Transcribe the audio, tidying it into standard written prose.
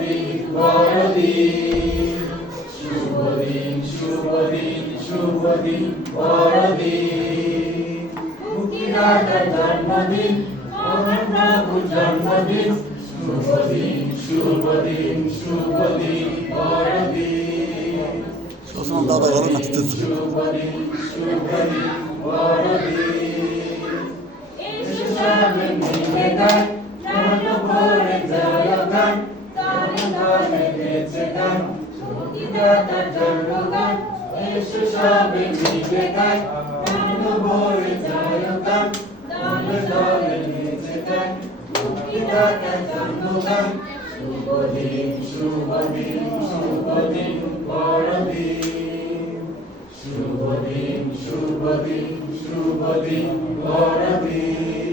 দিন বড়দিন, শুভ দিন শুভ দিন শুভ দিন বড়দিন। মুক্তিদাতার জন্মদিন, মহান প্রভুর জন্মদিন, শুভ দিন শুভ দিন শুভ দিন বড়দিন। দাদা ভালো নাচতেছে। শুভ দিন শুভ দিন বড়দিন। এসো সবে মিলে গাই প্রাণ ভরে জয়গান, তালে তালে বেঁচে গান মুক্তিদাতার জন্মগান। এসো সবে মিলে গাই প্রাণ ভরে জয়গান, তালে তালে বেঁচে গান মুক্তিদাতার জন্মগান। শুভ দিন শুভ দিন শুভ দিন বড়দিন, শুভ দিন শুভ দিন শুভ দিন বড়দিন।